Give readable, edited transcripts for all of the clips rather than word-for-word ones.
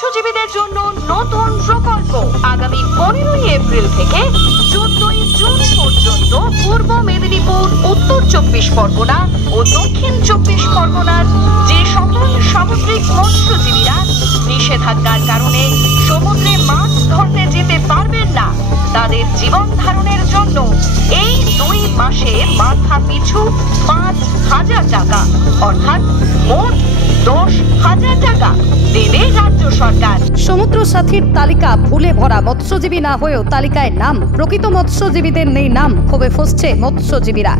মৎস্যজীবীদের জন্য নতুন প্রকল্প আগামী 15ই এপ্রিল থেকে 14ই জুন পর্যন্ত পূর্ব মেদিনীপুর, উত্তর 24 পরগনা ও দক্ষিণ 24 পরগনার যে সকল সামুদ্রিক মৎস্যজীবীরা নিষেধাজ্ঞার কারণে সমুদ্রে মাছ ধরতে যেতে পারবেন না, তাদের জীবন ধারণের জন্য এই 2 মাসে মাথা পিছু 5,000 টাকা অর্থাৎ মোট 10,000 টাকা দেবে রাজ্য সরকার। সমুদ্র সাথীর তালিকা ভুলে ভরা, মৎস্যজীবী না হয়েও তালিকায় নাম, প্রকৃত মৎস্যজীবীদের নেই নাম, ক্ষোভে ফুঁসছে মৎস্যজীবীরা।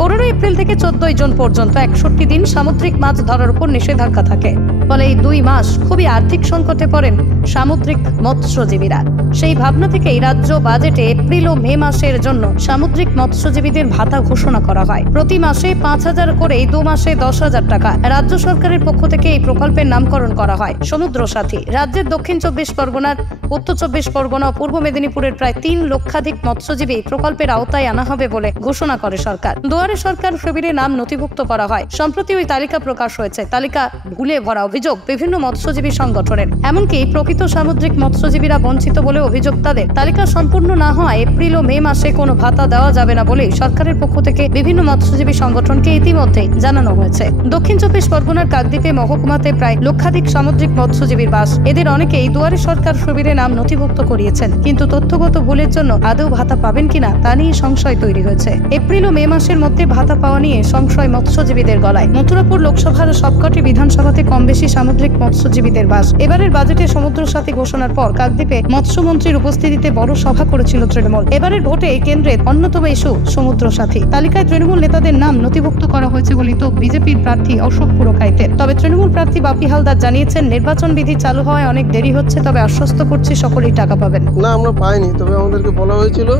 15 এপ্রিল থেকে 14 জুন পর্যন্ত 61 দিন সামুদ্রিক মাছ ধরার উপর নিষেধাজ্ঞা থাকে। ফলে এই 2 মাস খুবই আর্থিক সংকটে পড়েন সামুদ্রিক মৎস্যজীবীরা। সেই ভাবনা থেকেই রাজ্য বাজেটে এপ্রিল ও মে মাসের জন্য সামুদ্রিক মৎস্যজীবীদের ভাতা ঘোষণা করা হয়। প্রতি মাসে 5,000 করে, 2 মাসে 10,000 টাকা। রাজ্য সরকারের পক্ষ থেকে এই প্রকল্পের নামকরণ করা হয় সমুদ্র সাথী। রাজ্যের দক্ষিণ 24 পরগনার, উত্তর 24 পরগনা ও পূর্ব মেদিনীপুরের প্রায় 3 লক্ষাধিক মৎস্যজীবী প্রকল্পের আওতায় আনা হবে বলে ঘোষণা করে সরকার। দুয়ারে সরকার শিবিরে নাম নথিভুক্ত করা হয়। সম্প্রতি ওই তালিকা প্রকাশ হয়েছে। তালিকা ভুলে ভরা অভিযোগ বিভিন্ন মৎস্যজীবী সংগঠনের। এমনকি প্রকৃত সামুদ্রিক মৎস্যজীবীরা বঞ্চিত বলে অভিযোগ তাদের। তালিকা সম্পূর্ণ না হওয়ায় এপ্রিল ও মে মাসে কোনো ভাতা দেওয়া যাবে না বলে সরকারের পক্ষ থেকে বিভিন্ন মৎস্যজীবী সংগঠনকে ইতিমধ্যেই জানানো হয়েছে। দক্ষিণ 24 পরগনার কাকদ্বীপে মহকুমাতে প্রায় লক্ষাধিক সামুদ্রিক মৎস্যজীবীর বাস। এদের অনেকেই দুয়ারে সরকার শিবিরে নাম নথিভুক্ত করিয়েছেন, কিন্তু তথ্যগত ভুলের জন্য আদৌ ভাতা পাবেন কিনা তা নিয়ে সংশয় তৈরি হয়েছে। এপ্রিল ও মে মাসের মধ্যে ভাতা পাওয়া নিয়ে সংশয় মৎস্যজীবীদের গলায়। মথুরাপুর লোকসভার সবকটি বিধানসভাতে কম বেশি সামুদ্রিক মৎস্যজীবীদের বাস। এবারের বাজেটে সমুদ্র সাথী ঘোষণার পর কাকদ্বীপে মৎস্যমন্ত্রীর উপস্থিতিতে বড় সভা করেছিল তৃণমূল। এবারের ভোটে কেন্দ্রের অন্যতম ইস্যু সমুদ্র সাথী। তালিকায় তৃণমূল নেতাদের নাম নথিভুক্ত করা হয়েছে বলে তো বিজেপির প্রার্থী অশোক পুরকাইতের। তবে তৃণমূল প্রার্থী বাপি হালদার জানিয়েছেন, নির্বাচন বিধি চালু হওয়ায় অনেক দেরি হচ্ছে, তবে আশ্বস্ত করছি সকলেই টাকা পাবেন। না, আমরা পাইনি, তবে আমাদেরকে বলা হয়েছিল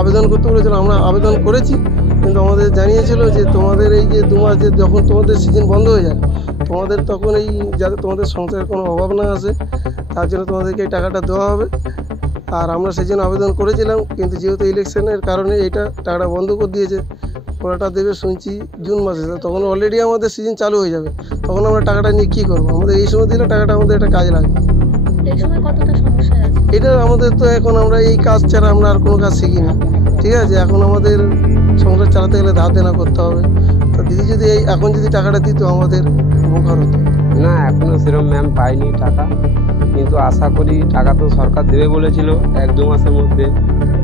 আবেদন করতে বলেছিল। আমরা আবেদন করেছি, কিন্তু আমাদের জানিয়েছিল যে তোমাদের এই যে 2 মাস যে যখন তোমাদের সিজন বন্ধ হয়ে যায়, তোমাদের তখন এই যাতে তোমাদের সংসারের কোনো অভাব না আসে তার জন্য তোমাদেরকে এই টাকাটা দেওয়া হবে। আর আমরা সেই জন্য আবেদন করেছিলাম, কিন্তু যেহেতু ইলেকশনের কারণে এইটা টাকাটা বন্ধ করে দিয়েছে। ওটা দেবে শুনছি জুন মাসে, তখন অলরেডি আমাদের সিজন চালু হয়ে যাবে। তখন আমরা টাকাটা নিয়ে কী করবো? আমাদের এই সময় দিলে টাকাটা আমাদের একটা কাজে লাগবে। এটা আমাদের তো এখন আমরা এই কাজ ছাড়া আমরা আর কোনো কাজ শিখি না, ঠিক আছে? এখন আমাদের সংসার চালাতে গেলে ধার দেনা করতে হবে। তো দিদি যদি এখন যদি টাকাটা দিত আমাদের উপকার হতো। না, এখনও সেরকম ম্যাম পাইনি টাকা, কিন্তু আশা করি টাকা তো সরকার দেবে বলেছিল 1-2 মাসের মধ্যে।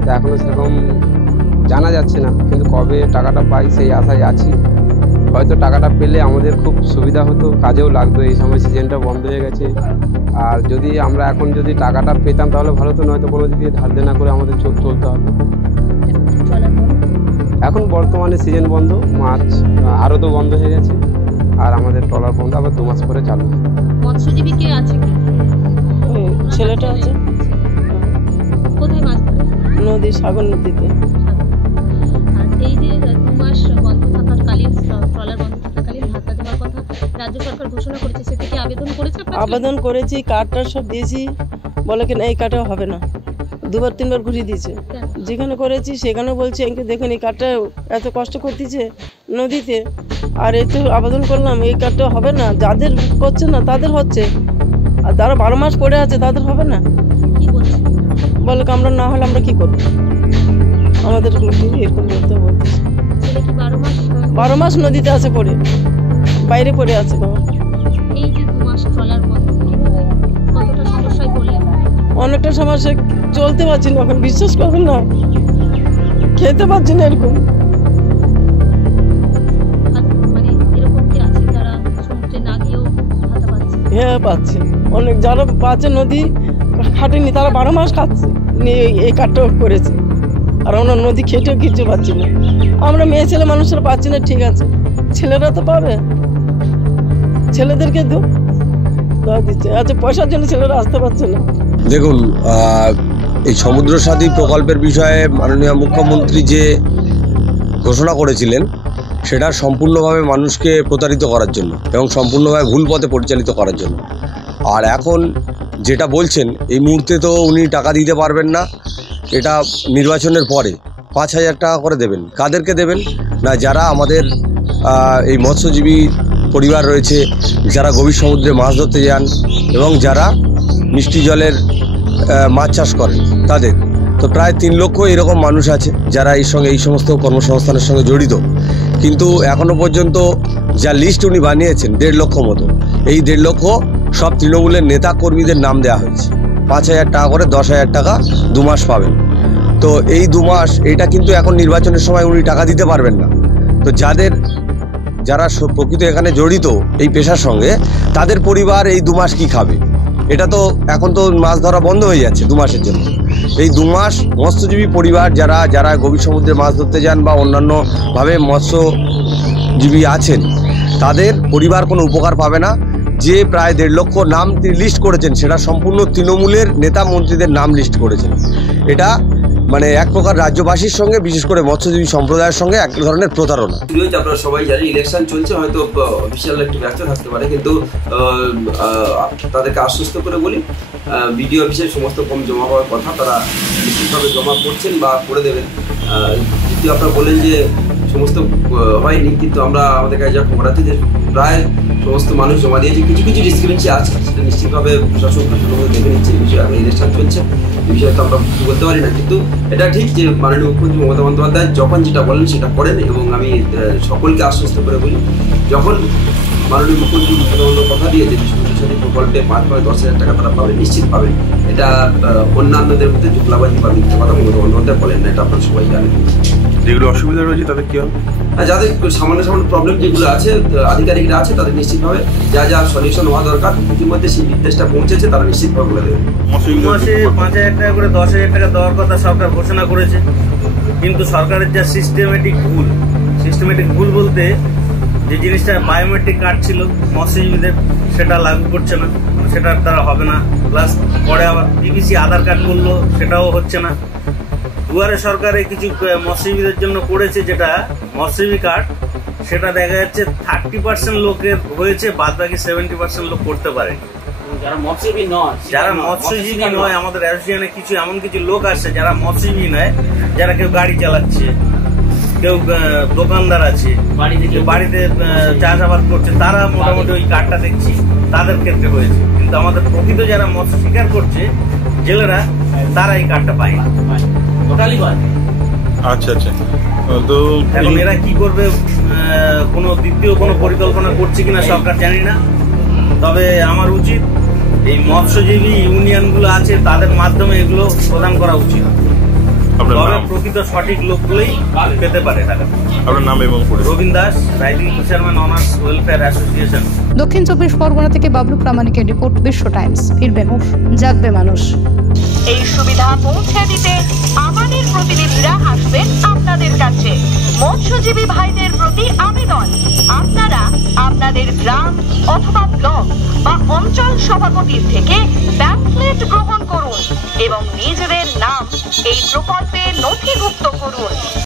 তো এখনও সেরকম জানা যাচ্ছে না, কিন্তু কবে টাকাটা পাই সেই আশায় আছি। হয়তো টাকাটা পেলে আমাদের খুব সুবিধা হতো, কাজেও লাগতো। এই সময় সিজনটা বন্ধ হয়ে গেছে। আর যদি আমরা এখন যদি টাকাটা পেতাম তাহলে ভালো হতো, নয়তো কোনো দিকে ধার দেনা করে আমাদের চলতে হবে। এখন বর্তমানে সিজন বন্ধ, মাছ আরও তো বন্ধ হয়ে গেছে, আর আমাদের ট্রলার বন্ধ, আবার 2 মাস পরে চালু হবে। মৎস্যজীবী কে আছে কি? ছেলেটা আছে। কোথায় মাছ ধরে? নদী, সাগর নদীতে। আর এই যে 2 মাস বন্ধ থাকাকালীন, ট্রলার বন্ধ থাকাকালীন ভাতা দেওয়ার কথা রাজ্য সরকার ঘোষণা করেছে, সেটা কি আবেদন করেছে? আবেদন করেছি, কার্ডটা সব দিয়েছি, বলে কি না এই কার্ডটা হবে না। 2-3বার ঘুরিয়ে দিয়েছে। যেখানে করেছি সেখানে বলছে দেখুন এই কার্ডটা এত কষ্ট করতেছে নদীতে, আর এতে আবেদন করলাম এই কার্ডটা হবে না। যাদের করছে না তাদের হচ্ছে, আর যারা 12 মাস পড়ে আছে তাদের হবে না। কি বলছে? বলে আমরা না হলে আমরা কি করবো? আমাদের এরকম বলতে বলতেছে। 12 মাস নদীতে আছে পড়ে, বাইরে পড়ে আছে। এই যে 2 মাস ট্রলার বন্ধ, কতটা সমস্যায় পড়লেন? অনেকটা সমস্যা, চলতে পারছি না এখন, বিশ্বাস করবেন না, খেতে পারছি না। এরকম মানে এরকম কি আছে যারা সমুদ্রে না গিয়েও ভাতা পাচ্ছে? হ্যাঁ পাচ্ছে, অনেক যারা পাচ্ছে নদী খাটেনি তারা 12 মাস খাচ্ছে, এই কাঠটা করেছে। আর আমরা নদী খেটেও কিছু পাচ্ছি না। আমরা মেয়ে ছেলে মানুষেরা পাচ্ছি না, ঠিক আছে, ছেলেরা তো পাবে, ছেলেদেরকে দেওয়া দিচ্ছে। আচ্ছা, পয়সার জন্য ছেলেরা আসতে পারছে না। দেখুন, এই সমুদ্র সাথী প্রকল্পের বিষয়ে মাননীয় মুখ্যমন্ত্রী যে ঘোষণা করেছিলেন সেটা সম্পূর্ণভাবে মানুষকে প্রতারিত করার জন্য এবং সম্পূর্ণভাবে ভুল পথে পরিচালিত করার জন্য। আর এখন যেটা বলছেন, এই মুহূর্তে তো উনি টাকা দিতে পারবেন না, এটা নির্বাচনের পরে 5,000 টাকা করে দেবেন। কাদেরকে দেবেন? না, যারা আমাদের এই মৎস্যজীবী পরিবার রয়েছে, যারা গভীর সমুদ্রে মাছ ধরতে যান এবং যারা মিষ্টি জলের মাছ চাষ করেন তাদের, তো প্রায় 3 লক্ষ এরকম মানুষ আছে যারা এই সমস্ত কর্মসংস্থানের সঙ্গে জড়িত। কিন্তু এখনও পর্যন্ত যা লিস্ট উনি বানিয়েছেন 1.5 লক্ষ মতো, এই 1.5 লক্ষ সব তৃণমূলের নেতা কর্মীদের নাম দেওয়া হয়েছে। 5,000 টাকা করে 10,000 টাকা 2 মাস পাবেন। তো এই 2 মাস এটা কিন্তু এখন নির্বাচনের সময় উনি টাকা দিতে পারবেন না। তো যারা প্রকৃত এখানে জড়িত এই পেশার সঙ্গে, তাদের পরিবার এই 2 মাস কী খাবে? এটা তো এখন তো মাছ ধরা বন্ধ হয়ে যাচ্ছে 2 মাসের জন্য। এই 2 মাস মৎস্যজীবী পরিবার যারা গভীর সমুদ্রে মাছ ধরতে যান বা অন্যান্যভাবে মৎস্যজীবী আছেন, তাদের পরিবার কোনো উপকার পাবে না। যে প্রায় 1.5 লক্ষ নাম তিনি লিস্ট করেছেন, সেটা সম্পূর্ণ তৃণমূলের নেতা মন্ত্রীদের নাম লিস্ট করেছেন। এটা মানে এক প্রকার রাজ্যবাসীর সঙ্গে, বিশেষ করে মৎস্যজীবী সম্প্রদায়ের সঙ্গে এক ধরনের প্রতারণা। আপনারা সবাই জানেন ইলেকশন চলছে, হয়তো অফিসিয়াল একটু ব্যস্ত থাকতে পারে, কিন্তু তাদেরকে আশ্বস্ত করে বলি বিডিও অফিসের সমস্ত ফর্ম জমা হওয়ার কথা, তারা নিশ্চিতভাবে জমা করছেন বা করে দেবেন। দ্বিতীয় আপনারা বললেন যে সমস্ত হয়নি, কিন্তু আমাদের কাছে যা খবর আছে যে প্রায় সমস্ত মানুষ জমা দিয়েছে। কিছু ডিসক্রিপেন্সি আছে, সেটা নিশ্চিতভাবে প্রশাসন দেখে নিচ্ছে। এই বিষয়ে এখন ইলেকশন চলছে, এই বিষয়ে তো আমরা কিছু বলতে পারি না, কিন্তু এটা ঠিক যে মাননীয় মুখ্যমন্ত্রী মমতা বন্দ্যোপাধ্যায় যখন যেটা বলেন সেটা করেন। এবং আমি সকলকে আশ্বস্ত করে বলি, যখন মাননীয় মুখ্যমন্ত্রী কথা দিয়েছে সমুদ্রসাথী প্রকল্পে 5,10,000 টাকা তারা পাবেন, নিশ্চিত পাবেন। এটা অন্যান্যদের মধ্যে জুগলাবাজি বা মিথ্যা কথা মমতা বন্দ্যোপাধ্যায় বলেন না, এটা আপনারা সবাই জানেন। যেগুলো অসুবিধা রয়েছে তাদের কি হবে? যাদের সামান্য প্রবলেম যেগুলো আছে, আধিকারিকরা আছে, তাদের নিশ্চিতভাবে যা সলিউশন হওয়া দরকার ইতিমধ্যে সেই নির্দেশটা পৌঁছেছে, তারা নিশ্চিতভাবে বলে দেবে। মাসে 5,000 টাকা করে 10,000 টাকা দেওয়ার কথা সরকার ঘোষণা করেছে, কিন্তু সরকারের যা সিস্টেমেটিক ভুল বলতে যে জিনিসটা বায়োমেট্রিক কার্ড ছিল মৎস্যজীবীদের, সেটা লাগু করছে না, সেটার দ্বারা হবে না। প্লাস পরে আবার পিভিসি আধার কার্ড করলো, সেটাও হচ্ছে না। দুয়ারে সরকারে কিছু মৎস্যজীবীদের জন্য করেছে, যেটা মৎস্যজীবী কার্ড, সেটা দেখা যাচ্ছে 30% লোকের হয়েছে, বাদ বাকি 70% লোক করতে পারে। যারা মৎস্যজীবী নয়, আমাদের অ্যাসোসিয়েশনে এমন কিছু লোক আছে যারা মৎস্যজীবী নয়, যারা কেউ গাড়ি চালাচ্ছে, কেউ দোকানদার আছে, বাড়িতে চাষাবাদ করছে, তারা মোটামুটি ওই কার্ডটা দেখছি তাদের ক্ষেত্রে হয়েছে। কিন্তু আমাদের প্রকৃত যারা মৎস্য শিকার করছে জেলেরা, তারা এই কার্ডটা পায় না। আচ্ছা, তো এখন এরা কি করবে, দ্বিতীয় কোনো পরিকল্পনা করছে কিনা সরকার জানি না। তবে আমার উচিত এই মৎস্যজীবী ইউনিয়নগুলো আছে, তাদের মাধ্যমে এগুলো প্রদান করা উচিত। প্রকৃত সঠিক লোকগুলোই পেতে পারে টাকা। আপনার নাম এবং Rabin Das, riding fisherman owners welfare association. দক্ষিণ 24 পরগনা থেকে বাবলু প্রামাণিকের রিপোর্ট, বিশ্ব টাইমস। ফিরবে মুখ, জাগবে মানুষ। এই সুবিধা পৌঁছে দিতে আমাদের প্রতিনিধিরা আসবেন আপনাদের কাছে। মৎস্যজীবী ভাইদের প্রতি আবেদন, আপনারা আপনাদের গ্রাম অথবা ব্লক বা অঞ্চল সভাপতির থেকে প্যাম্পলেট গ্রহণ করুন এবং নিজেদের নাম এই প্রকল্পে নথিভুক্ত করুন।